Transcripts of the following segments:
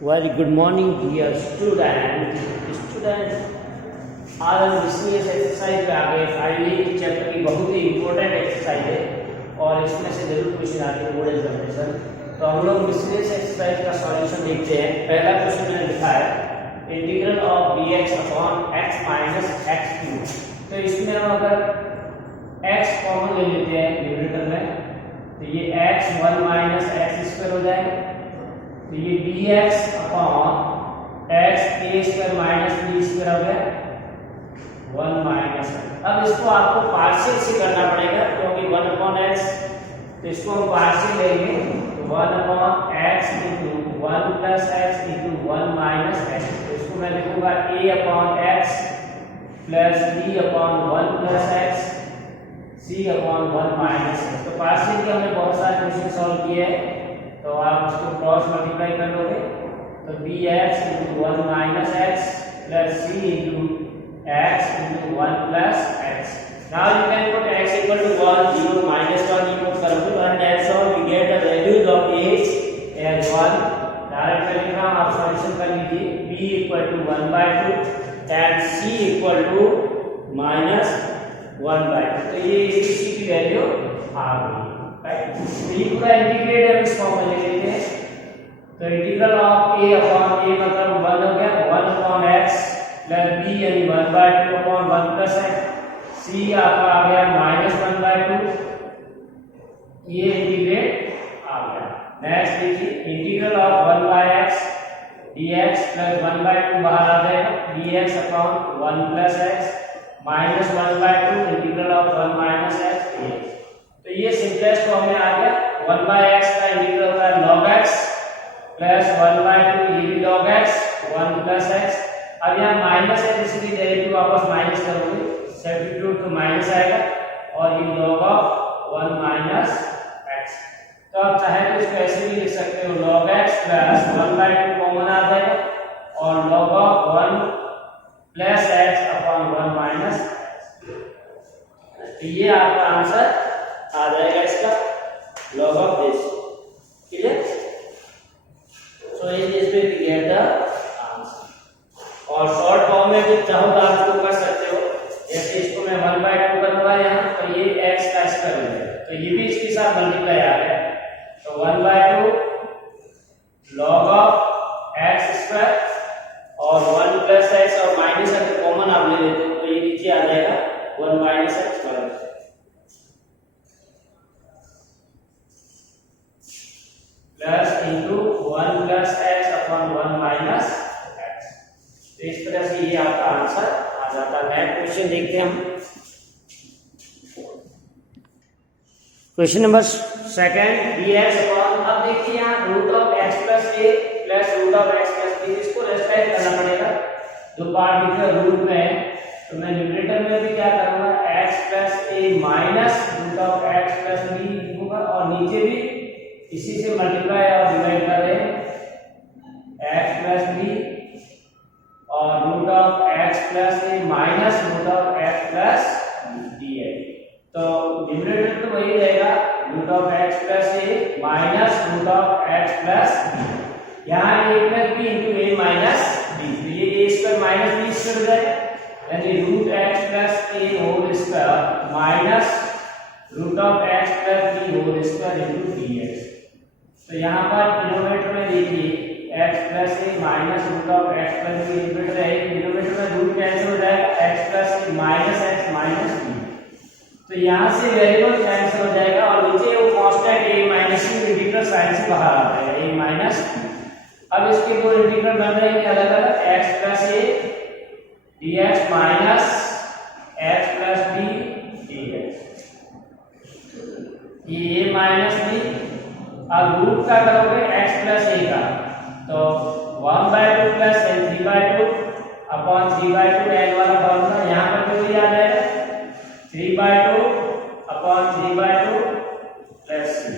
Very good morning, dear student. आज हम miscellaneous exercise पे आ गए। फाइनली चैप्टर की बहुत ही इंपॉर्टेंट एक्सरसाइज है और इसमें से जरूर क्वेश्चन आते हैं बोर्ड एग्जामिनेशन। तो हम लोग मिसलिनियस एक्सरसाइज का सॉल्यूशन देखते हैं। पहला क्वेश्चन मैंने लिखा है integral of dx upon x minus x cube. तो इसमें हम अगर x कॉमन ले लेते हैं न्यूमरेटर में, तो ये x 1 माइनस एक्स स्क्वायर हो जाएगा। तो ये dx upon x a square minus b square हो गया 1 माइनस। अब इसको आपको पार्शियल से करना पड़ेगा क्योंकि 1 अपॉन x, तो इसको हम पार्शियल लेंगे तो 1 upon x into 1 plus x into 1 minus x। तो इसको मैं लिखूंगा a upon x plus b upon 1 plus x c upon 1 minus x। तो पार्शियल के हमने बहुत सारे क्वेश्चन सॉल्व किए हैं, तो आप इसको क्रॉस मल्टीप्लाई कर लोगे तो bx into 1 minus x plus c into x into 1 plus x. Now you can put x equal to 1, 0, minus 1 equal to circle, and that's how we get the values of a as 1. Direct लिखना आप solution कर लीजिए। b equal to 1 by 2 and c equal to minus 1 by 2। तो ये इसकी c की value आ गई, right. तो ये पूरा इंटीग्रेट हम इस फॉर्म में ले लेते हैं। तो integral of a upon a मतलब 1 हो गया 1 अपॉन x प्लस b यानी 1 by 2 upon 1 plus x, c आपका आ गया माइनस 1 by 2। ये इंटीग्रेट आ गया। नेक्स्ट देखिए integral of 1 by x dx plus 1 by 2 बाहर आ जाएगा dx upon 1 plus x minus 1 by 2 integral of 1 minus x dx। तो ये सिंपलेस्ट फॉर्म में आ गया। 1 by x का इंटीग्रल होता है log x प्लस 1 by 2 ये भी log x 1 प्लस x। अब यहाँ माइनस है इसलिए डेरिवेटिव वापस माइनस करोगे, सब्स्टिट्यूट तो माइनस आएगा और ये log ऑफ 1 माइनस x। तो आप चाहे तो इसको ऐसे भी लिख सकते हो log x plus 1 by 2 common आ जाएगा और log of 1 plus x upon 1 minus x। तो ये आपका आंसर आ जाएगा इसका log of this. Clear? So in this way we get the और शॉर्ट फॉर्म में भी चाहो तो आप इसको कर सकते हो। जैसे इसको मैं 1 by 2 करूंगा यहाँ तो ये x का स्क्वायर हो जाएगा, तो ये भी इसके साथ मल्टीप्लाई आ गया। तो 1 by 2 log of x square और 1 प्लस x और माइनस अगर कॉमन आप ले लेते हो तो ये नीचे आ जाएगा 1 minus x square plus into 1 plus x upon 1 minus. तो इस तरह से ये आपका आंसर आ जाता है। नेक्स्ट क्वेश्चन देखते हैं हम। Question number second dx upon, अब देखिए यहाँ root of x plus a plus root of x plus b, इसको रेस्ट्रिक्ट करना पड़ेगा। दो पार्ट दिख रूट में है तो मैं न्यूमरेटर में भी क्या करूंगा x plus a minus root of x plus b लिखूंगा और नीचे भी इसी से मल्टीप्लाई और डिवाइड कर रहे हैं x प्लस b और root of x plus a minus root of x plus d है। तो न्यूमरेटर तो वही रहेगा root of x plus a minus root of x plus b. यहाँ a plus b into a minus b, तो ये a square minus b square हो जाएगा यानी root x plus a whole square minus root of x plus b whole square into dx। तो यहाँ पर denominator में देखिए x plus a minus root of x plus b denominator है, denominator में रूट कैंसिल हो जाएगा x plus a minus x minus b. तो यहाँ से वेरिएबल कैंसिल हो जाएगा और नीचे वो constant a minus b integral sign से बाहर आ जाएगा a माइनस। अब इसके दो इंटीग्रल बन रहे हैं अलग अलग x plus a dx minus x plus b dx, ये a माइनस बी। अब रूट का करोगे x प्लस ए का तो 1 by 2 plus n 3 by 2 upon 3 by 2 n वाला फॉर्मूला यहाँ पर भी आ जाएगा 3 by 2 upon 3 by 2 plus c।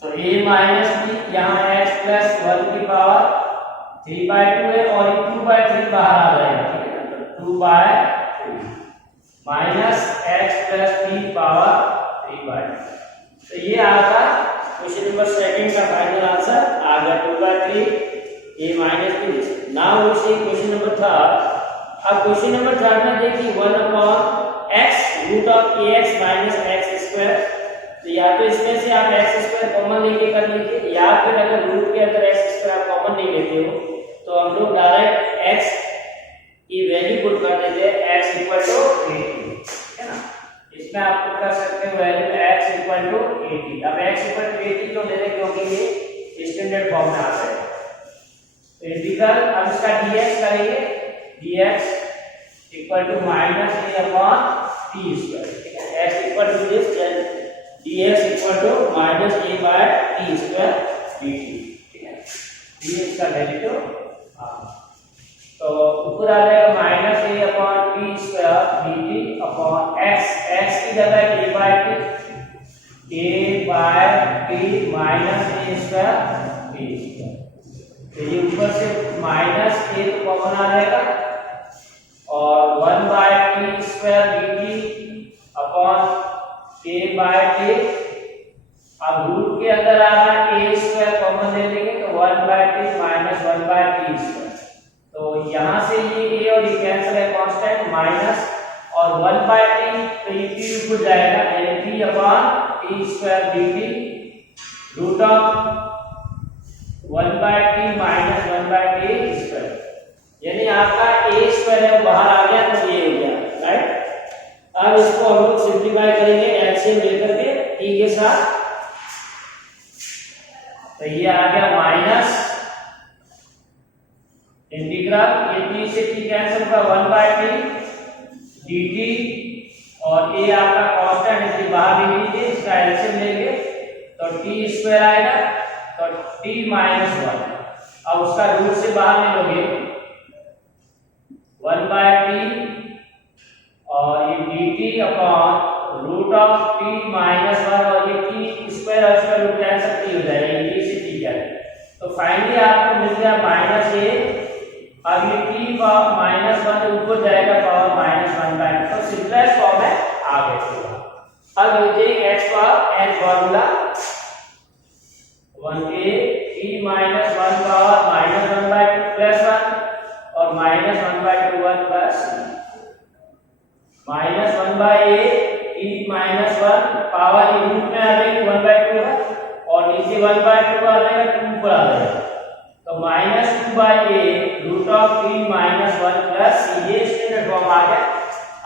तो a माइनस b यहाँ x प्लस 1 की पावर 3 by 2 है और 2 by 3 बाहर आ जाएगा, ठीक है। तो 2 by 3 minus x plus b power 3 by 2। तो ये आपका क्वेश्चन नंबर सेकंड का फाइनल आंसर आ गया 2/3 a minus b। Now we see question number third. अब क्वेश्चन नंबर थर्ड में देखिए 1/x root of ax minus x square. तो या तो इसमें से आप x स्क्वायर कॉमन लेके कर लीजिए, या फिर अगर रूट के अंदर x स्क्वायर आप कॉमन नहीं लेते हो तो हम लोग डायरेक्ट x की वैल्यू पुट कर देते हैं x इक्वल टू 80, है ना। इसमें आप पुट कर सकते हो वैल्यू x इक्वल टू 80। अब x इक्वल टू 80 क्यों ले रहे, क्योंकि ये स्टैंडर्ड फॉर्म में आता है। तो इंटीग्रल अब इसका dx करेंगे, dx equal to minus a upon t square, ठीक है। x equal to this, dx equal to minus a by t square dt, ठीक है। dx का वैल्यू तो ऊपर आ जाएगा minus a upon t square dt upon x की जगह a by t minus a square t square. तो ये ऊपर से माइनस a तो कॉमन आ जाएगा और 1 by t square dt upon a by t। अब रूट के अंदर आ रहा है a स्क्वायर कॉमन ले लेंगे तो 1 by t minus 1 by t square. तो यहाँ से ये a और ये कैंसिल है, कांस्टेंट माइनस और 1 बाय t तो ये t ऊपर जाएगा यानी t upon t square dt root of 1 by t minus 1 by t square. यानी आपका a स्क्वायर है वो बाहर आ गया तो ये हो गया, राइट। अब इसको हम लोग सिंपलीफाई करेंगे एलसीएम लेकर के t के साथ। तो ये आ गया माइनस इंटीग्रल ये t से t कैंसिल का 1 बाय t dt और a आपका कांस्टेंट इसलिए बाहर भी लीजिए, इसका एलसीएम लेंगे तो t स्क्वायर आएगा तो t माइनस 1। अब उसका रूट से बाहर ले लोगे 1 बाय t और ये dt upon root of t minus 1 और ये t स्क्वायर और इसका रूट कैंसिल t हो जाएगा, ये t से t जाएगा। तो फाइनली आपको मिल गया माइनस a। अब ये t पावर माइनस 1 ऊपर जाएगा पावर माइनस 1 बाय तो सिंपलेस्ट फॉर्म है आ गया। अब लीजिए x power n formula 1a t minus 1 power minus 1 by 2 plus 1 और minus 1 by 2 1 plus minus 1 by a t minus 1 power ये रूट में आ जाएगी 1 बाय 2 है और नीचे 1 बाय 2 आ जाएगा 2 ऊपर आ जाएगा तो minus 2 by a root of t minus 1 plus ये स्टैंडर्ड फॉर्म आ गया।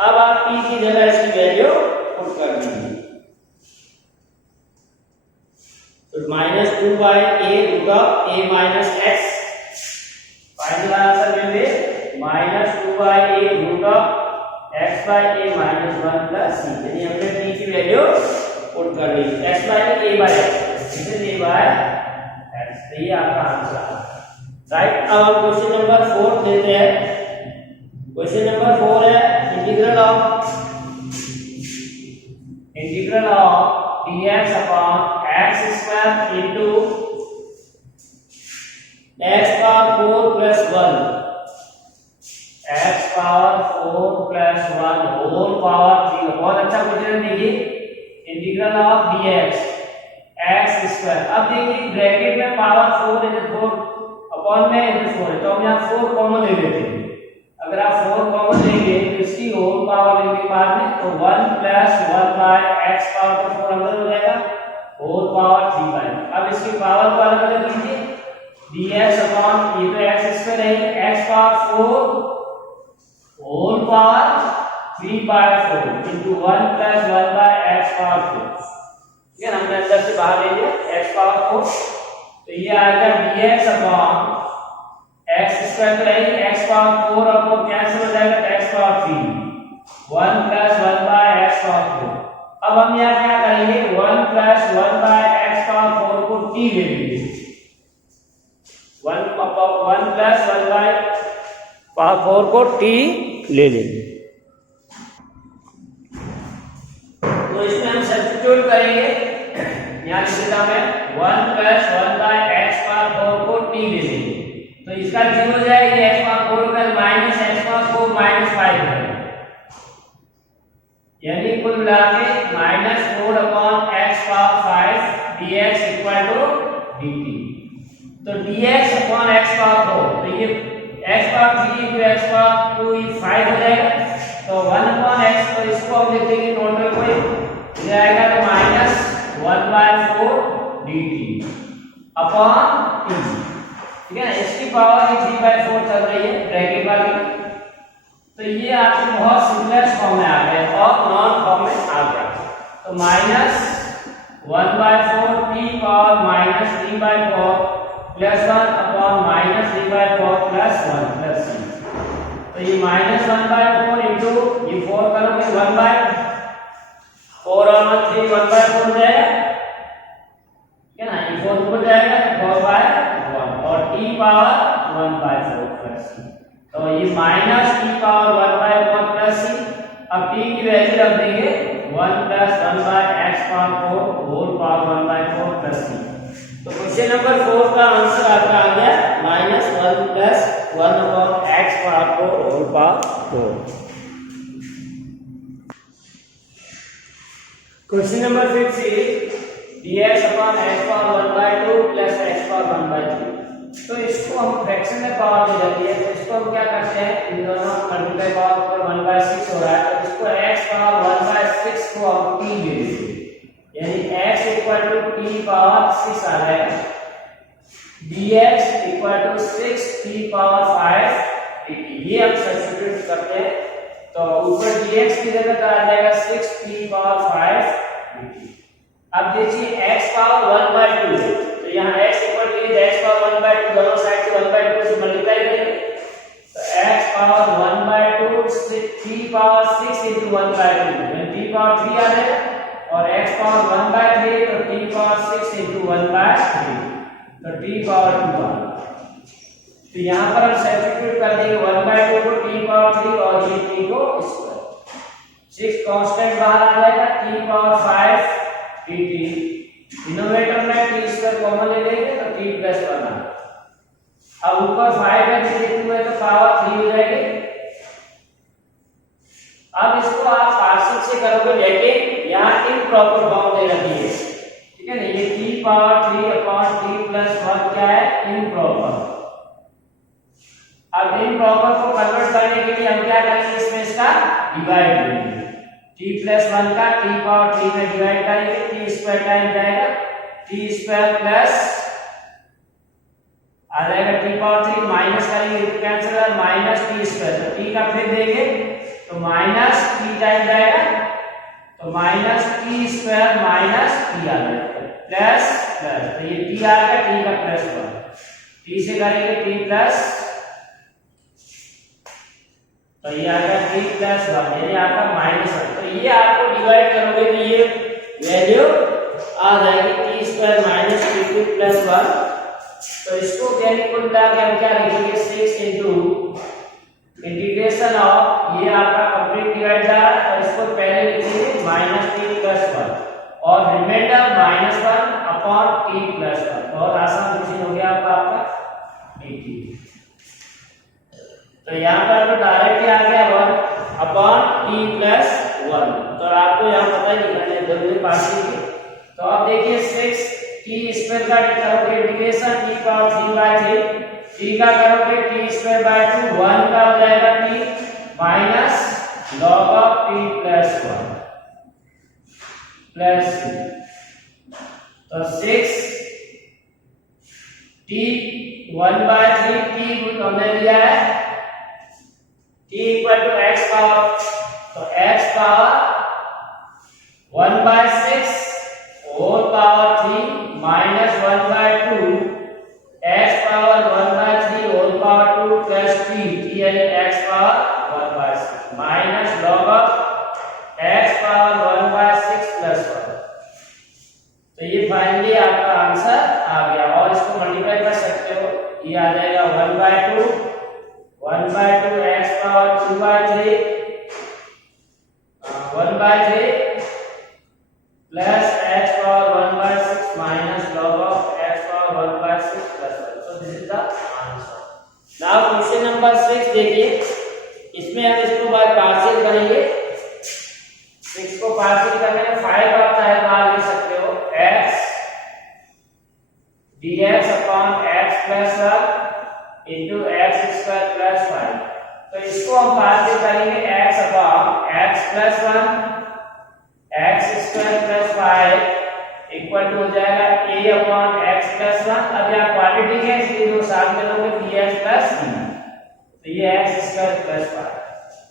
अब आप t की जगह इसकी वैल्यू पुट कर दीजिए तो minus 2 by a root of a minus x। Final answer मिल गए minus 2 by a root of x by a minus 1 plus c। यानी हमने t की वैल्यू पुट कर दी x by a by x, इसे a बाय x। तो ये आपका आंसर है, राइट। अब हम क्वेश्चन नंबर 4 देते हैं। क्वेश्चन नंबर 4 है integral of dx upon x square into x power 4 plus 1 x power 4 plus 1 whole power 3। बहुत अच्छा क्वेश्चन देखिए, integral of dx x square. अब देखिए ब्रैकेट में पावर 4 है तो 4 अपॉन में इधर 4 है तो हम यहाँ 4 कॉमन ले लेते हैं। अगर आप 4 कॉमन लेंगे तो इसकी होल पावर लेंगे बाद में तो 1 प्लस 1 बाय x पावर तो 4 अंदर हो जाएगा होल पावर 3 बाय। अब इसकी पावर को अलग अलग कीजिए dx अपॉन ये तो x स्क्वायर है x power 4 whole power 3 by 4 into 1 plus 1 by x power 4। ठीक है, हमने अंदर से बाहर ले लिया x पावर 4 तो ये आएगा dx अपॉन x स्क्वायर तो रहेगी x पावर 4 और 4 कैंसिल हो जाएगा तो x power 3 1 plus 1 by x power 4। अब हम यहाँ क्या करेंगे 1 प्लस 1 बाय x पावर 4 को t ले लेंगे 1 प्लस 1 बाय पावर 4 को t ले लेंगे। तो इसमें हम सब्स्टिट्यूट करेंगे, यहाँ लिखा मैं 1 प्लस 1 बाय x पावर 4 को t ले लेंगे तो इसका 0 हो जाएगा x power 4 plus minus x power 4 minus 5 है यानी कुल मिला के minus 4 upon x power 5 dy dx equal to dt। तो dx अपॉन x पावर 4, तो ये x power 3 into x power 2 ये 5 हो जाएगा। तो 1 अपॉन x, तो इसको हम लिख देंगे टोटल को ये आएगा तो माइनस 1/4 dt अपॉन t, ठीक है ना। इसकी पावर 3/4 चल रही है ब्रैकेट वाली। तो ये आपके बहुत सिंपलेस्ट फॉर्म में आ गया और नॉन फॉर्म में आ गया। तो minus 1/4 t power minus 3/4 plus 1 upon minus 3/4 plus 1 plus c। तो ये माइनस 1/4 इंटू ये 4 करोगे 1/4 और 3 1/4 हो जाएगा, ठीक है ना। ये 4 हो जाएगा 4/1 और t पावर 1/4 प्लस c। तो ये minus t power 1/4 plus c। अब t की वैल्यू रख देंगे 1 plus 1/x power 4 whole power 1/4 plus c। तो क्वेश्चन नंबर 4 का आंसर आपका आ गया minus 1 plus 1 upon x power 4 whole power 4। Question number 5 is dx upon x power 1/2 plus x power 1/3। तो इसको हम फ्रैक्शन में पावर दे जाती है, तो इसको हम क्या करते हैं, इन दोनों मल्टीप्लाई पावर पर 1/6 हो रहा है, तो इसको x पावर 1/6 को हम t दे देंगे, यानी x equal to t power 6 आ जाएगा। dx equal to 6 t power 5 dt, ये हम सब्स्टिट्यूट करते हैं। तो ऊपर dx की जगह आ जाएगा 6 t पावर 5 dt। अब देखिए x पावर 1/2 है, तो यहाँ x equal to x power 1/2 दोनों साइड से 1/2 से मल्टीप्लाई करेंगे। तो x power 1/2 t power 6 into 1/2, यानी t पावर 3 आ जाएगा, और x पावर 1/3 तो t पावर 6 into 1/3, तो t पावर 2 आ गया। तो यहाँ पर हम सब्स्टिट्यूट कर देंगे 1/2 को t पावर 3 और ये t को स्क्वायर, 6 कांस्टेंट बाहर आ जाएगा, t पावर 5 dt। डिनोमिनेटर में t स्क्वायर कॉमन ले लेंगे तो t प्लस 1 आ। अब ऊपर 5 है नीचे 2 है तो पावर 3 हो जाएगी। अब इसको आप पार्शियल से करोगे, लेकिन यहाँ इम्प्रॉपर फॉर्म दे रखी है, ठीक है ना। ये t power 3 upon t plus 1 क्या है, इम्प्रॉपर। अब इम्प्रॉपर को कन्वर्ट करने के लिए हम क्या करेंगे, इसमें इसका डिवाइड करेंगे, t प्लस 1 का t पावर 3 में डिवाइड करेंगे, t स्क्वायर टाइम जाएगा t स्क्वायर प्लस आ जाएगा t पावर 3 माइनस करेंगे तो कैंसिल है माइनस t स्क्वायर, तो t का फिर देंगे तो माइनस t टाइम जाएगा, तो minus t square minus t आ जाएगा प्लस प्लस, तो ये t आ गया, t का प्लस 1, t से करेंगे t प्लस, तो ये आ गया t प्लस 1 यानी आपका माइनस 1। तो ये आपको डिवाइड करोगे तो ये वैल्यू आ जाएगी t square minus t plus 1। तो इसको यानी कुल मिला के हम क्या लिखेंगे 6 इनटू इंटीग्रेशन ऑफ, ये आपका कंप्लीट डिवाइड जा रहा है, और इसको पहले लिखेंगे माइनस t प्लस 1 और remainder minus 1 upon t plus 1। बहुत आसान क्वेश्चन हो गया आपका dt। तो यहाँ पर तो डायरेक्टली आ गया 1 अपॉन t प्लस 1, तो आपको यहाँ पता ही नहीं करने जरूरी पार्शियल की। तो अब देखिए 6 t स्क्वायर का करोगे इंटीग्रेशन t पावर 3/3, t का करोगे t स्क्वायर बाय 2, 1 का हो जाएगा t minus log of t plus 1 plus c। तो 6 t 1/3 t हमने लिया है t equal to x power, तो x power 1/6 whole power 3 minus 1/2 x power 1/3 whole power 2 plus t यानी x power 1/6 minus log of x power 1/6 plus 1। तो ये finally आपका answer आ गया, और इसको मल्टीप्लाई कर सकते हो, ये आ जाएगा 1/2 x power 2/3 1/3 plus x power 1/6 minus log of x power 1/6 plus 1। So this is the answer. Now question number 6 देखिए, इसमें हम इसको बाद पार्शियल करेंगे। 6 को पार्शियल करने में 5 आता है, बाहर ले सकते हो x dx upon x plus 1 into x square plus 5। तो इसको हम बात से करेंगे x upon x plus 1 x square plus 5 equal to हो जाएगा a अपॉन x प्लस 1। अब यहाँ क्वांटिटी है इसलिए दो साथ में लोगे dx प्लस तो ये x स्क्वायर प्लस 5।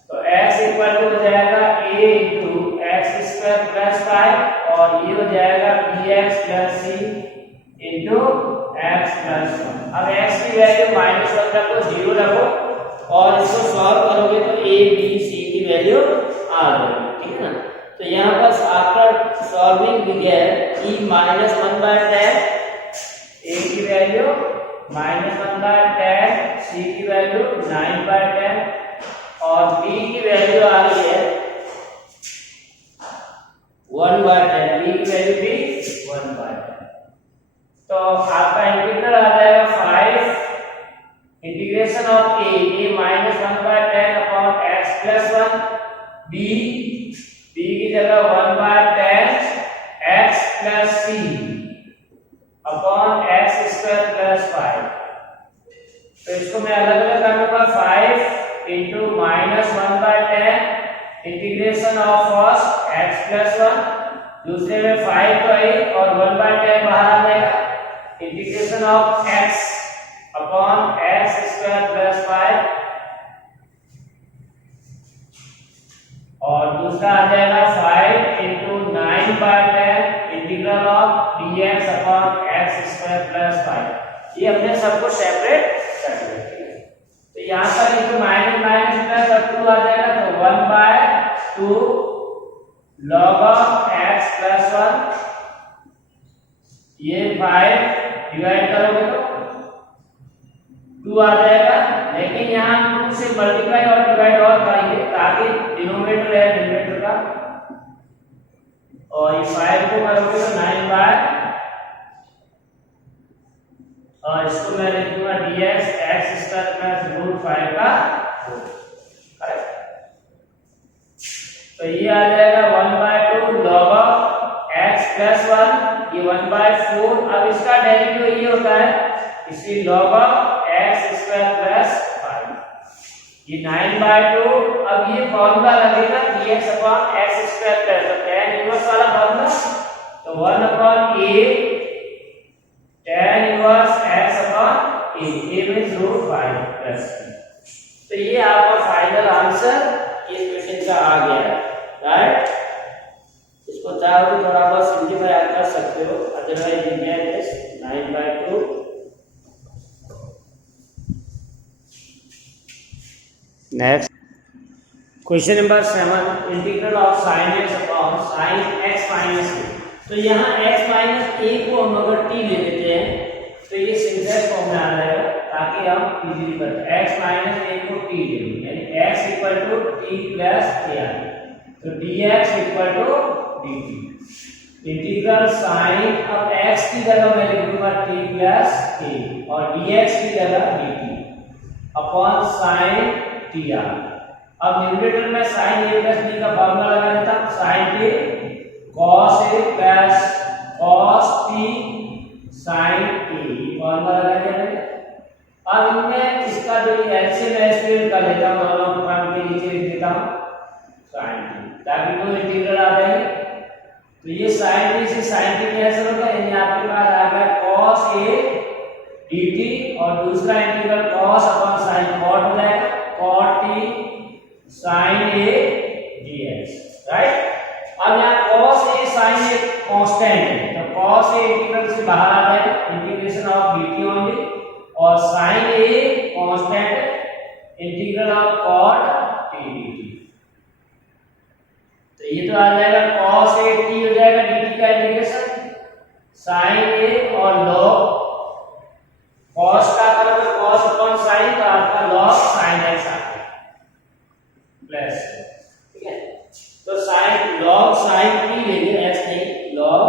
तो x इक्वल टू हो जाएगा a into x square plus 5 और ये हो जाएगा bx plus c into x plus 1। अब x की वैल्यू -1 रखो, 0 रखो और इसको सॉल्व करोगे तो a b c की वैल्यू आ जाएगी, ठीक है ना। तो यहाँ पर after solving we get e -1/10, a की वैल्यू -1/10, c की वैल्यू 9/10 और b की वैल्यू आ रही है 1/10, b की वैल्यू भी 1/10। तो आपका इंटीग्रल आ जाएगा 5 integration of a -1/10 upon x plus 1 b की जगह 1/10 x plus c upon x square plus 5। तो इसको मैं अलग अलग करूंगा 5 into -1/10 integration of first x plus 1, दूसरे में 5 तो है और 1/10 बाहर आ जाएगा integration of x upon x square plus 5 और दूसरा आ जाएगा 5 into 9/10 integral of dx upon x square plus 5। ये हमने सबको सेपरेट कर दिया। तो यहाँ पर इंटू माइनस माइनस प्लस 2 आ जाएगा तो 1/2 log ऑफ x प्लस 1। ये 5 डिवाइड करोगे तो 2 आ जाएगा, लेकिन यहाँ 2 से मल्टीप्लाई और डिवाइड और करेंगे ताकि डिनोमिनेटर है न्यूमरेटर का, और ये 5 को करोगे तो 9 और इसको मैं लिखूंगा dx x square plus root 5 का करेक्ट। तो ये आ जाएगा 1/2 log ऑफ x प्लस 1, ये 1/4। अब इसका डेरिवेटिव ये होता है इसलिए log of x square plus 5, ये 9/2। अब ये फॉर्मूला लगेगा dx upon x square plus tan inverse वाला फॉर्मूला, तो 1/a tan inverse x upon a means root 5 plus. तो ये आपका फाइनल आंसर इस क्वेश्चन का आ गया है, राइट। इसको चाहो तो थोड़ा बहुत सिंपलीफाई आप कर सकते हो, otherwise you get this 9/2। Next question number 7 integral of sin x upon sin x minus a। तो यहाँ x माइनस a को हम अगर t ले लेते हैं तो ये सिंपलेस्ट फॉर्म में आ जाएगा ताकि हम इजीली कर x माइनस a को t ले लो, यानी x equal to t plus a। तो dx इक्वल टू dt इंटीग्रल sin, अब x की जगह मैं लिखूंगा t प्लस a और dx की जगह dt अपॉन sin t। अब न्यूमरेटर में sin a प्लस b का फॉर्मूला लगा देता हूं, sin t cos a plus cos t sin a formula लगा दिया। अब इनमें इसका जो एलसीएम है इसको कर लेता हूं, दोनों को फॉर्म के नीचे लिख देता हूं sin t ताकि दो इंटीग्रल आ जाए। तो ये sin t से sin t कैंसिल होगा, यानी आपके पास आ गया cos a dt और दूसरा integral cos upon sin cot हो जाएगा cot t sin a dx, right. अब यहाँ cos a sin a constant है तो cos a इंटीग्रल से बाहर आ जाएगा, इंटीग्रेशन ऑफ dt ओनली, और sin a constant integral of cot t dt। तो ये तो आ जाएगा cos a t हो जाएगा dt का इंटीग्रेशन sin a और log cos का बराबर cos अपॉन sin, तो आपका log sin x आ गया प्लस, ठीक है। तो sin log sin t लेंगे, x नहीं log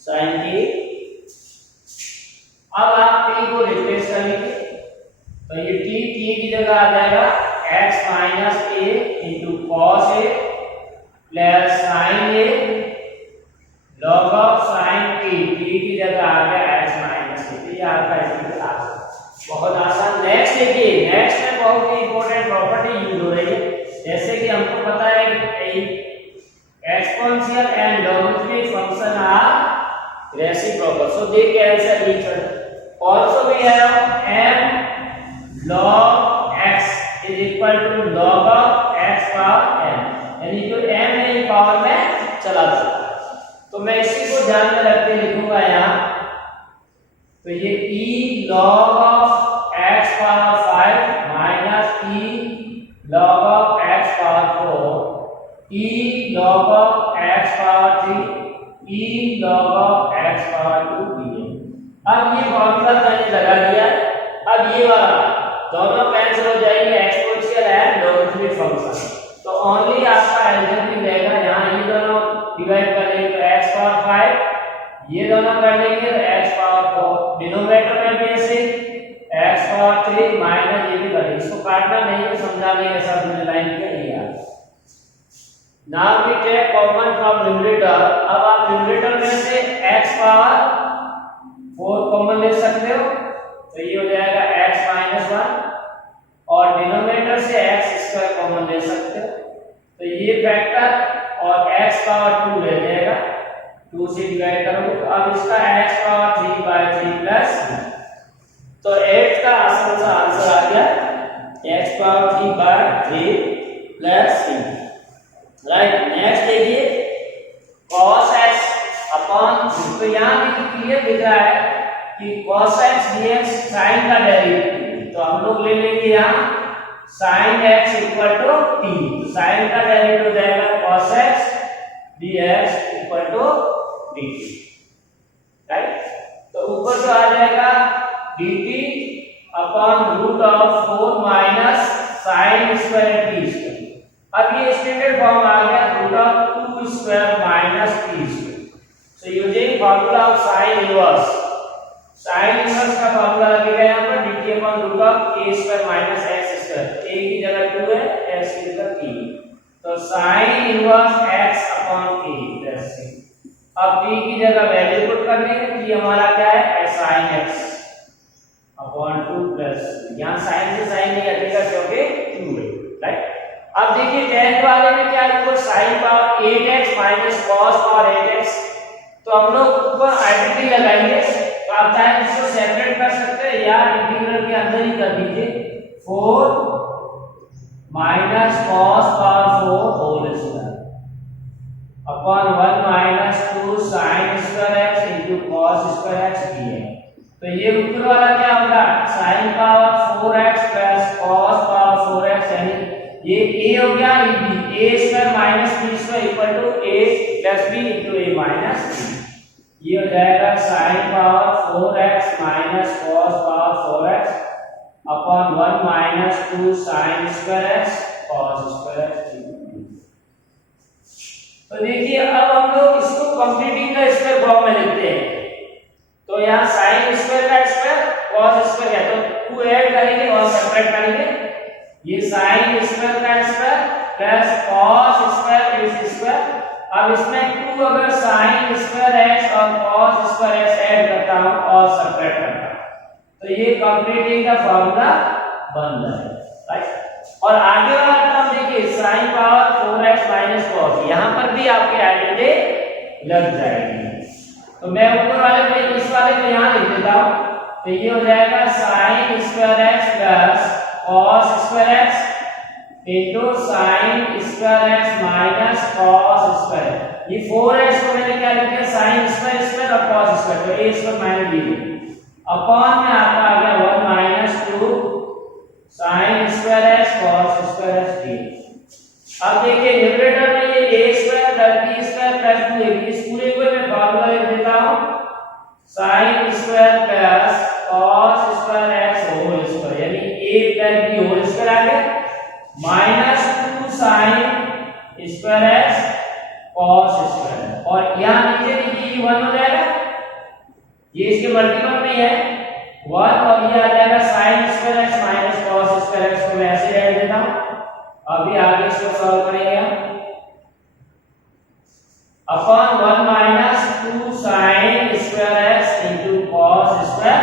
sin t। अब आप t को रिप्लेस करेंगे तो ये t की जगह आ जाएगा x minus a into cos a plus sin a log of sin t की जगह आ गया x ये आपका इंटीग्रल आ गया। बहुत आसान। नेक्स्ट देखिए, नेक्स्ट में बहुत ही इंपॉर्टेंट प्रॉपर्टी यूज हो रही है। जैसे कि हमको पता है कि exponential and logarithmic function are reciprocal, so they cancel each other. Also we have m log x is equal to log of x power m, यानी जो m है ये पावर में चला जाता है। तो मैं इसी को ध्यान में रख के लिखूंगा यहाँ, तो ये e log of x power 5 minus e log of x power 4, e log of x power 3, e log of x power 2 दिए। अब ये फॉर्मूला मैंने लगा दिया। अब ये वाला दोनों कैंसिल हो जाएंगे, एक्सपोनेंशियल एंड लॉगरिथमिक फंक्शन। तो ओनली आपका एल्जेब्रिक रहेगा, यहाँ ये दोनों डिवाइड कर लेंगे तो x पावर 5, ये दोनों कर लेंगे तो x पावर 4, डिनोमिनेटर में भी ऐसे x पावर 3 माइनस ये भी करेंगे। इसको काटना नहीं है, समझाने के साथ मैंने लाइन किया लिया। Now we take common from numerator. अब आप न्यूमरेटर में से x पावर 4 कॉमन ले सकते हो, तो ये हो जाएगा x माइनस 1, और डिनोमिनेटर से x स्क्वायर कॉमन ले सकते हो, तो ये फैक्टर और x पावर 2 रह जाएगा, 2 से डिवाइड करोगे तो अब इसका x पावर 3/3 प्लस, तो 8 का आसान सा आंसर आ गया x power 3/3 plus 3। Right. Next देखिए cos x अपॉन, तो यहाँ देखिए क्लियर दिख रहा है कि cos x dx sin का डेरिवेटिव, तो हम लोग ले लेंगे यहाँ sin x equal to t, तो sin का डेरिवेटिव हो जाएगा cos x dx equal to dt। Right. तो ऊपर जो आ जाएगा dt upon root of 4 minus sin square t square. अब ये स्टैंडर्ड फॉर्म आ गया root of 2 square minus t square. So using formula of sin inverse, sin inverse का फार्मूला लगेगा यहाँ पर dt upon root of a square minus x square. a की जगह 2 है, x की जगह 3, तो sin inverse x upon a plus c। अब t की जगह वैल्यू पुट करने हैं, t हमारा क्या है sin x अपॉन 2 प्लस, यहाँ sin से sin नहीं हटेगा क्योंकि 2 है। राइट। अब देखिए 10th वाले में क्या है, sin power 8x minus cos power 8x, तो हम लोग ऊपर आइडेंटिटी लगाएंगे, तो आप चाहे इसको सेपरेट कर सकते हैं या इंटीग्रल के अंदर ही कर दीजिए। 4 minus cos power 4 whole square upon 1 minus 2 sin square x into cos square x dx। तो ये ऊपर वाला क्या होगा sin power 4x plus cos power 4x, यानी ये a हो गया, ये b, a square minus b square equal to a plus b into a minus b। ये हो जाएगा sin power 4x minus cos power 4x upon 1 minus 2 sin square x cos square x। तो देखिए अब हम लोग इसको कंप्लीटिंग का स्क्वायर फॉर्म में लिखते हैं, तो यहाँ sin स्क्वायर का स्क्वायर cos स्क्वायर है, तो 2 ऐड करेंगे और सब्ट्रैक्ट करेंगे, ये sin स्क्वायर का स्क्वायर प्लस cos स्क्वायर इस स्क्वायर। अब इसमें 2 अगर sin स्क्वायर x और cos स्क्वायर x ऐड करता हूं और सब्ट्रैक्ट करता हूं, तो ये कंप्लीटिंग का फार्मूला बन जाएगा। राइट। और आगे वाला टर्म देखिए sin power 4x minus cos, यहां पर भी आपके आइडेंटिटी लग जाएगी, तो मैं ऊपर वाले में इस वाले को यहां लिख देता हूं, तो ये हो जाएगा sin square x plus cos square x into sin square x minus cos square. ये 4x को मैंने क्या लिख दिया sin स्क्वायर स्क्वायर और cos स्क्वायर, तो a square minus b upon में आपका आ गया 1 minus 2 sin square x cos square x d। अब देखिए न्यूमरेटर में ये a square plus b square plus 2ab, इस पूरे को मैं फार्मूला लिख देता हूं sin square plus cos square x whole square, यानी a plus b whole square आ गया minus 2 sin square x cos square, और यहां नीचे देखिए 1 हो जाएगा, ये इसके मल्टीपल में है 1, और ये आ जाएगा sin square x minus cos square x को मैं ऐसे ऐड देता हूं। अभी आगे इसको सॉल्व करेंगे हम, upon 1 minus 2 sin square x into cos square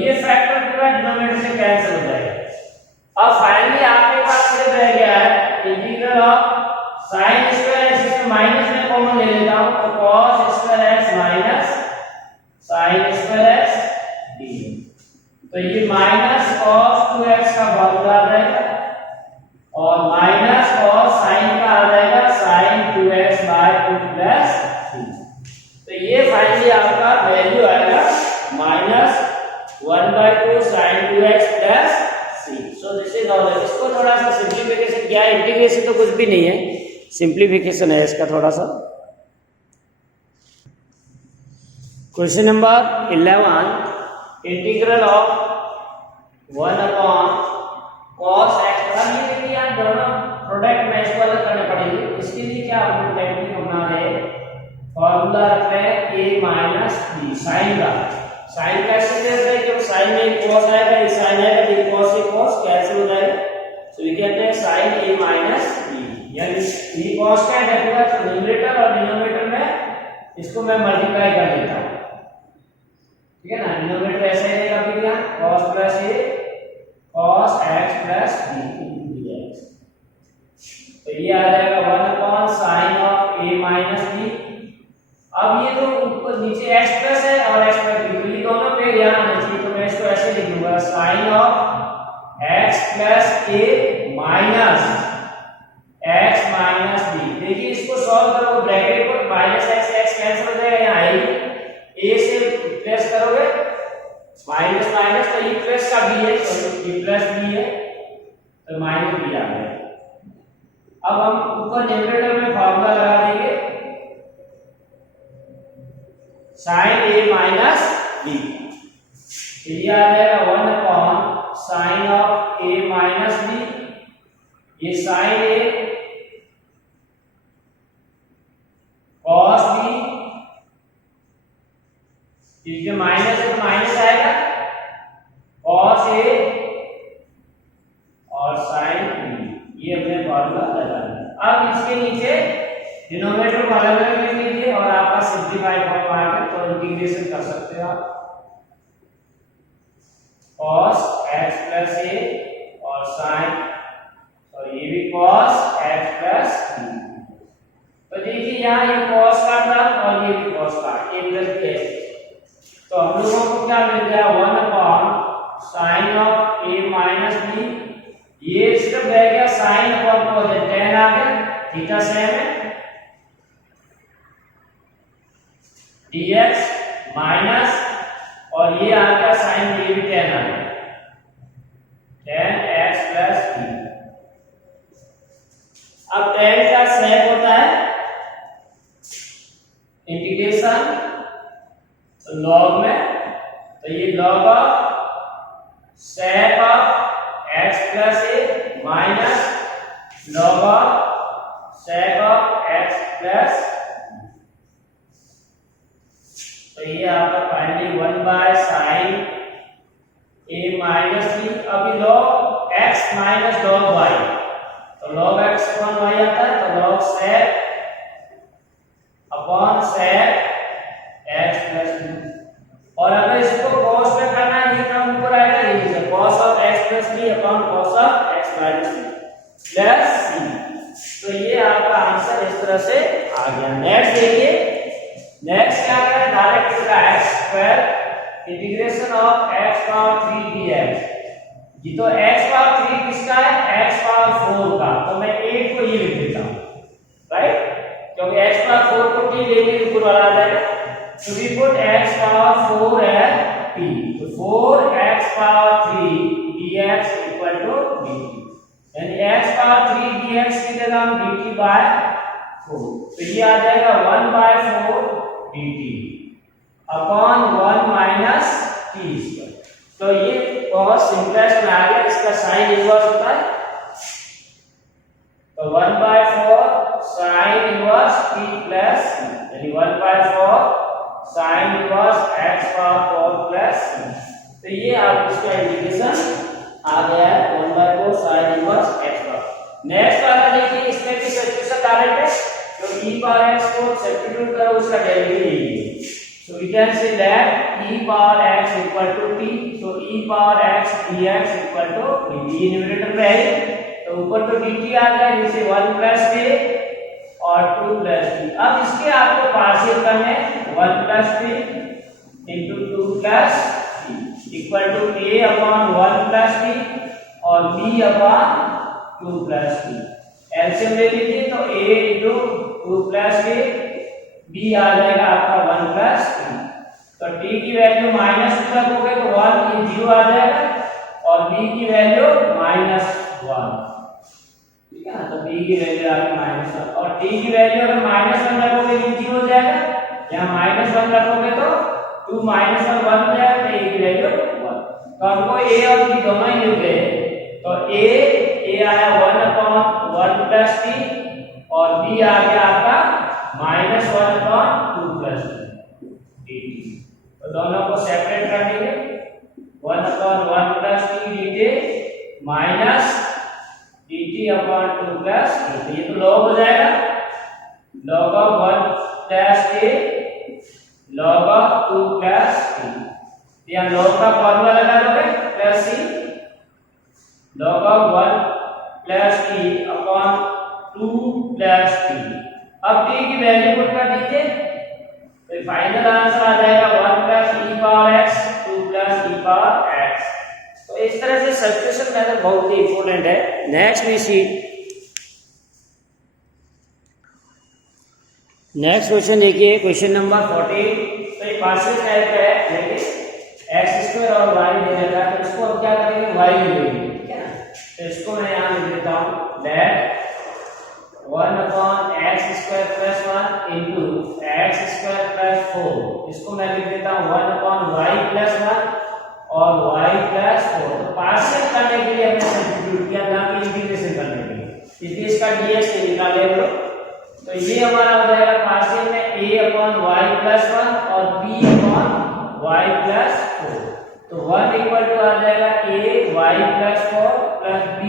ये फैक्टर पूरा डिनोमिनेटर से कैंसिल हो जाएगा। अब फाइनली आपके पास सिर्फ रह गया है integral of sin square x, इसमें माइनस में कॉमन ले लेता हूं तो cos square x minus sin square x d। तो ये माइनस cos 2x का फॉर्मूला आ जाएगा और माइनस cos sin का आ जाएगा sin 2x बाय 2 प्लस 3। तो ये फाइनली आपका वैल्यू आएगा minus 1/2 sin 2x plus 3। So this is all. इसको थोड़ा सा सिंपलीफिकेशन किया, इंटीग्रेशन तो कुछ भी नहीं है, सिंपलीफिकेशन है इसका थोड़ा सा। Question number 11, integral of 1 upon cos x। ये देखिए यार दोनों प्रोडक्ट में इसको अलग करने पड़ेंगे। इसके लिए क्या हम टेक्निक अपना रहे हैं, फॉर्मूला रख रहे हैं a माइनस b साइन का। साइन कैसे दे रहे हैं, क्योंकि साइन में एक cos आएगा, एक sin आएगा, तो एक cos से cos कैंसिल हो जाएगा। सो ये कहते हैं sin a माइनस b, यानी ये cos का डेरिवेटिव न्यूमरेटर और डिनोमिनेटर में इसको मैं मल्टीप्लाई कर देता हूं, ठीक है ना। डिनोमिनेटर ऐसे ही रहेगा फिर यहां cos plus a cos x plus b dx। तो ये आ जाएगा 1 upon sin of a minus b। अब ये तो ऊपर नीचे x प्लस है और x प्लस b, तो ये दोनों पे ध्यान देना चाहिए। तो मैं इसको ऐसे लिख दूंगा sin of x plus a minus x minus b। देखिए इसको सॉल्व करोगे ब्रैकेट को माइनस x से x कैंसिल हो जाएगा, यहाँ a से प्लस करोगे माइनस माइनस, तो ये प्लस का b है, तो ये प्लस b है तो माइनस b आ गया। अब हम ऊपर न्यूमरेटर में फार्मूला लगा देंगे sin a माइनस b। ये आ जाएगा 1 upon sin of a minus b। ये sin a cos b, इसके माइनस है तो माइनस आएगा cos a और sin b। ये अपने फॉर्मूला लगा दिया। अब इसके नीचे डिनोमिनेटर को अलग अलग लिख लीजिए और आपका सिंपलीफाइड फॉर्म आ गया, तो इंटीग्रेशन कर सकते हो आप। cos x प्लस a और sin, और ये भी cos x प्लस b। तो देखिए यहाँ ये cos का टर्म और ये भी cos का, a प्लस b है। तो हम लोगों को क्या मिल गया 1 upon sin of a minus b। ये सिर्फ रह गया sin अपॉन cos, tan आ गया, थीटा सेम है, dx माइनस और ये आ गया sin, ये भी tan आ गया, tan x प्लस b। अब tan का सेक होता है इंटीग्रेशन लॉग में, तो ये log of sec of x plus a minus log of sec of x plus, तो ये आपका finally 1 by sin a minus b। अभी log x minus log y, तो log x अपॉन y आता है, तो log sec upon sec x plus b। और अगर इसको cos में करना है, ये टर्म ऊपर आएगा, ये नीचे cos of x plus b upon cos of x minus b plus c। तो ये आपका आंसर इस तरह से आ गया। नेक्स्ट देखिए, नेक्स्ट क्या है, डायरेक्ट इसका x square integration of x power 3 dx। ये तो x पावर 3 किसका है, x पावर 4 का, तो मैं 8 को ये लिख देता हूं, राइट, क्योंकि x पावर 4 को t लेंगे ऊपर वाला आ जाएगा। तो we put x power 4 as t, तो 4x power 3 dx equal to dt, यानी x पावर 3 dx की जगह हम dt बाय 4, तो ये आ जाएगा 1 by 4 dt upon 1 minus t square. तो ये बहुत सिंपलेस्ट में आ गया, इसका साइन इनवर्स होता है, तो 1 by 4 sine inverse t plus, यानी 1 by 4 sine inverse x power 4 plus. तो ये आप इसका इंटीग्रेशन आ गया है 1 by 4 sine inverse x power. Next वाला देखिए, इसमें भी सब्स्टिट्यूशन डायरेक्ट है, तो e पावर x को सब्स्टिट्यूट करो, उसका डेरिवेटिव लीजिए। So we can say that e power x equal to t. So e power x dx equal to dt numerator पे है तो ऊपर तो dt आ गया नीचे 1 प्लस k और 2 प्लस t। अब इसके आपको पार्शियल करने 1 plus t into 2 plus t equal to a upon 1 plus t और b upon 2 plus t। LCM ले लीजिए तो a into 2 plus k b आ जाएगा आपका 1 प्लस t। तो t की वैल्यू माइनस तक हो गए तो 1 0 आ जाएगा और b की वैल्यू -1। ठीक है ना, तो b की वैल्यू आपकी -1 और t की वैल्यू अगर -1 रखोगे तो 0 हो जाएगा, यहाँ -1 रखोगे तो 2 -1 1 हो जाएगा तो a की वैल्यू 1। तो हमको a और b दोनों ही मिल गए तो a आया 1/1 प्लस t और b आ गया आपका -1/2 प्लस dt। तो दोनों को सेपरेट कर देंगे 1/1 plus t dt minus dt/2 plus t। तो ये तो लॉग हो जाएगा log of 1 plus t log of 2 plus t। यहाँ log का फॉर्मूला लगा दोगे plus c log of 1 plus t upon 2 plus t। अब t की वैल्यू पुट कर दीजिए तो फाइनल आंसर आ जाएगा 1 plus e power x 2 plus e power x। तो इस तरह से सब्स्टिट्यूशन मेथड बहुत ही इंपॉर्टेंट है। Next we see next question देखिए क्वेश्चन नंबर 14। तो ये पार्शियल टाइप का है लेकिन x² और y दे रखा है तो इसको हम क्या करेंगे y लेंगे, ठीक है ना। तो इसको मैं यहां लिख देता हूं that 1/x² plus 1 into x² plus 4। इसको मैं लिख देता हूं 1/y प्लस 1 और y प्लस 4। तो पार्शियल करने के लिए हमने सब्स्टिट्यूट किया ना कि इंटीग्रेशन करने के लिए, इसलिए इसका dx निकाले हम लोग। तो ये हमारा हो जाएगा पार्शियल में a/y प्लस 1 और b/y प्लस 4। तो 1 इक्वल टू आ जाएगा a y plus 4 plus b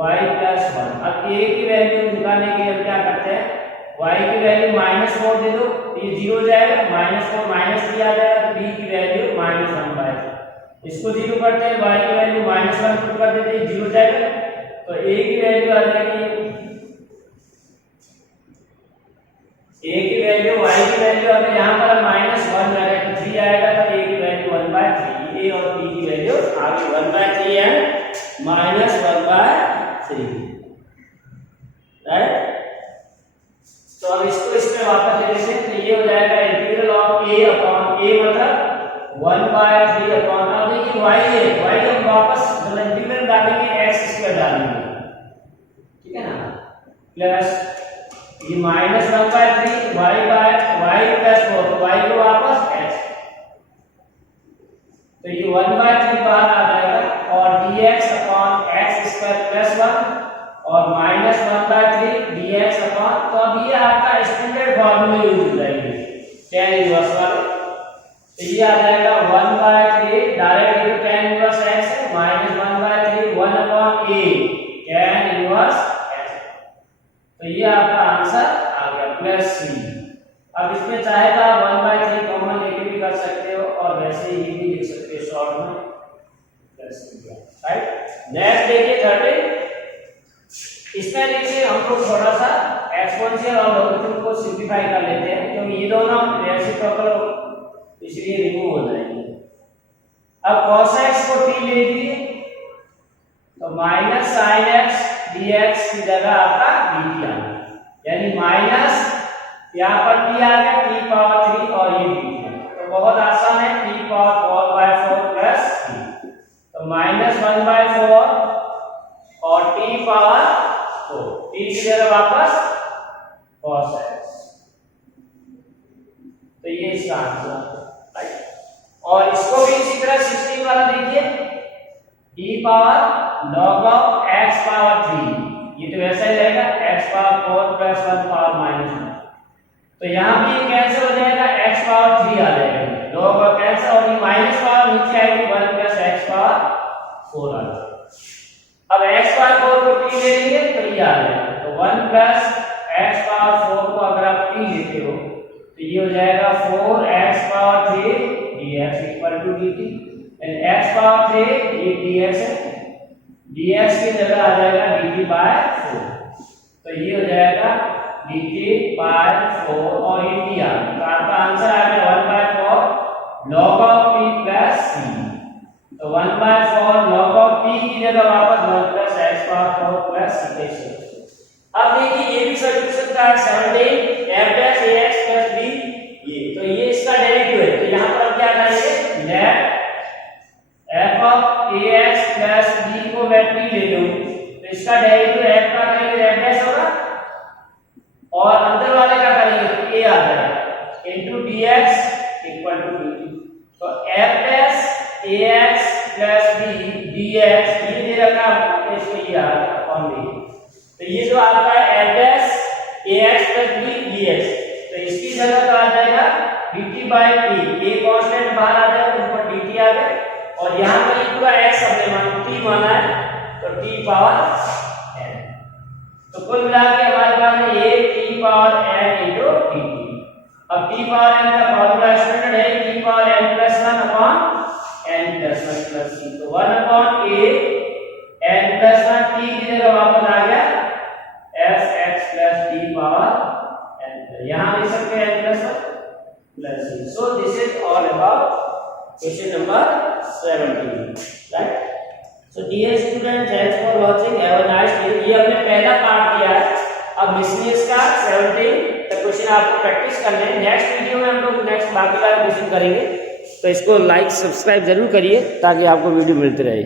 y plus 1। अब a की वैल्यू निकालने के लिए हम क्या करते हैं y की वैल्यू -4 दे दो ये 0 हो जाएगा, -4 -3 आ जाएगा तो b की वैल्यू -1/4। इसको 0 करते हैं y की वैल्यू -1 पुट कर देते हैं 0 हो जाएगा। तो a की वैल्यू आ जाएगी a की वैल्यू y की वैल्यू अगर यहां पर -1 लगे तो 3 आएगा तो a की वैल्यू 1/3। a और b की वैल्यू आ गई 1/3 एंड -1/3, राइट। तो अब इसको इसमें वापस ले लेते हैं तो ये हो जाएगा integral of a upon a मतलब 1/3 अपॉन अब देखिए y है y हम वापस मतलब इंटीग्रल डालेंगे x² डालेंगे, ठीक है ना, प्लस ये -1/3 y प्लस 4 तो y को वापस x तो ये 1/3 बाहर आ जाएगा और dx अपॉन x² प्लस 1 और -1/3 dx अपॉन। तो अब ये आपका स्टैंडर्ड फार्मूला यूज हो जाएंगे tan इनवर्स वाले। तो ये आ जाएगा 1/3 डायरेक्ट ये tan इनवर्स x है -1/3 1/a tan इनवर्स x। तो ये आपका आंसर आ गया प्लस c। अब इसमें चाहे तो आप 1/3 कॉमन लेके भी कर सकते हो और वैसे ही भी लिख सकते हो शॉर्ट में प्लस c, राइट। नेक्स्ट देखिए 13। इसमें देखिए हम लोग थोड़ा सा एक्सपोनेंशियल और लॉगरिथम को सिंपलीफाई कर लेते हैं क्योंकि ये दोनों रेसिप्रोकल इसलिए रिमूव हो जाएंगे। अब cos x को t ले लीजिए तो -sin x dx की जगह आपका dt आ गया, यानी माइनस यहाँ पर t आ गया t पावर 3 और ये dt। तो बहुत आसान है t पावर 4/4 प्लस t तो -1/4 और t पावर 4 t की जगह वापस cos x। तो ये इसका आंसर, राइट। और इसको भी इसी तरह 16 वाला देखिए e power log of x power 3 ये तो वैसा ही रहेगा x पावर 4 प्लस 1 पावर -1। तो यहां भी ये कैंसिल हो जाएगा x पावर 3 आ जाएगा log और कैंसिल और ये माइनस पावर नीचे आएगी 1 प्लस x पावर 4 आ जाएगा। अब x पावर 4 को t ले लेंगे तो ये आ जाएगा तो 1 प्लस x पावर 4 को अगर आप t लेते हो तो तो ये हो जाएगा 4x power 3 dx equal to dt and x power 3 ये dx है, dx की जगह आ जाएगा dt बाय 4। तो ये हो जाएगा dt बाय 4 और ये t आ गया। तो आपका आंसर आ गया 1/4 log of p plus c। तो 1/4 log of p की जगह वापस 1 plus x power 4 plus c के शेप। अब देखिए ये भी सॉल्यूशन का 17 f dash ax plus b ये, तो ये इसका डेरिवेटिव है। तो यहां पर हम क्या करेंगे, let f of ax plus b को मैं p ले लूं, तो इसका डेरिवेटिव f का करेंगे f डैश होगा और अंदर वाले का करेंगे a आ जाएगा into dx equal to dt। तो f dash ax plus b dx ये दे रखा है इसको, ये आ गया अपॉन b। तो ये जो आपका है f dash ax plus b dx, तो इसकी जगह तो आ जाएगा dt by t, a constant बाहर आ जाएगा तो ऊपर dt आ गया और यहां पर ये पूरा x हमने t माना है तो t पावर n। तो कुल मिला के हमारे पास ये t power n into dt। अब t पावर n का फार्मूला स्टैंडर्ड है t power n plus 1 upon n plus 1 plus c। तो 1 upon a n plus 1 t की जगह वापस आ गया fx plus t power n। यहां लिख सकते हैं n plus 1 plus c। So this is all about question number 17, right. So dear student, thanks for watching, have a nice day. ये हमने पहला पार्ट किया है, अब मिसलेनियस का 17 तक क्वेश्चन आपको प्रैक्टिस करने हैं। नेक्स्ट वीडियो में हम लोग नेक्स्ट बाकी वाले क्वेश्चन करेंगे, तो इसको लाइक सब्सक्राइब जरूर करिए ताकि आपको वीडियो मिलती रहे।